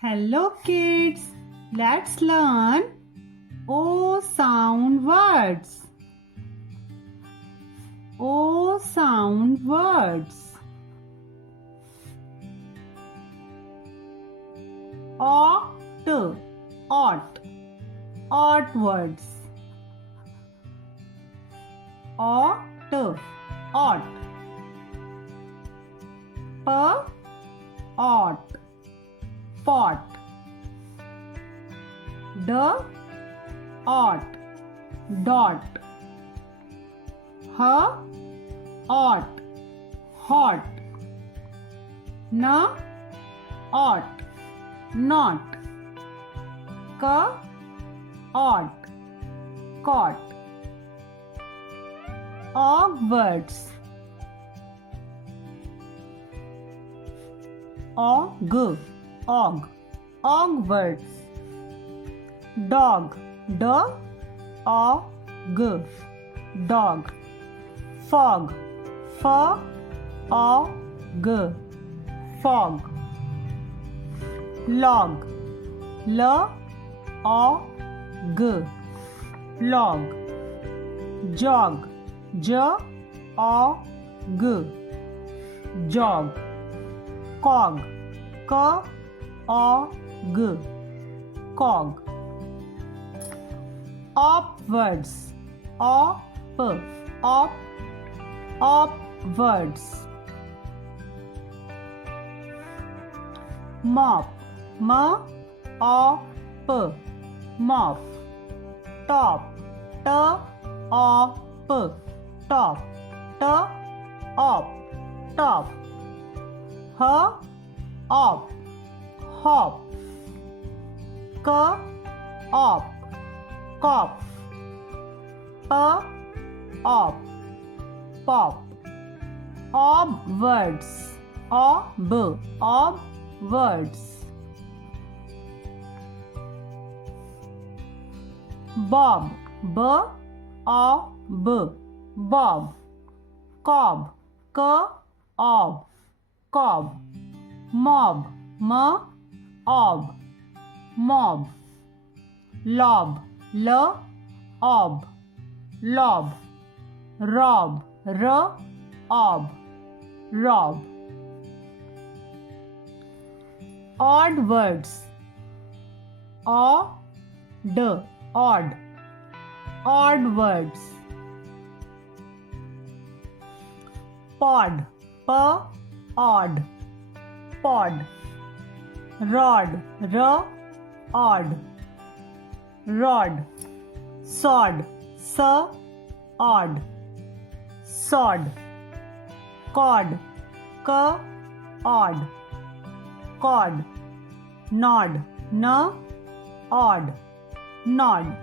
Hello kids, let's learn O sound words. O sound words. Ought, ought words. Ought, ought. Ought, pot. Ought, dot. Ought, hot. Ought, not. Ought, caught. Words. Og words. Dog, dog. Fog, fog. Log, log. Jog, jog. Cog, cog. Words. Words. Mop, mop. Top, top. Hop, cop. Pop. Words. Words. Bob, bob. Cob, cob. Mob, mob. Lob, lob. Rob, rob. Odd words. Odd words. Pod, odd. Pod. Rod, odd. Rod. Sod, odd. Sod. Cod, odd. Cod. Nod, odd. Nod.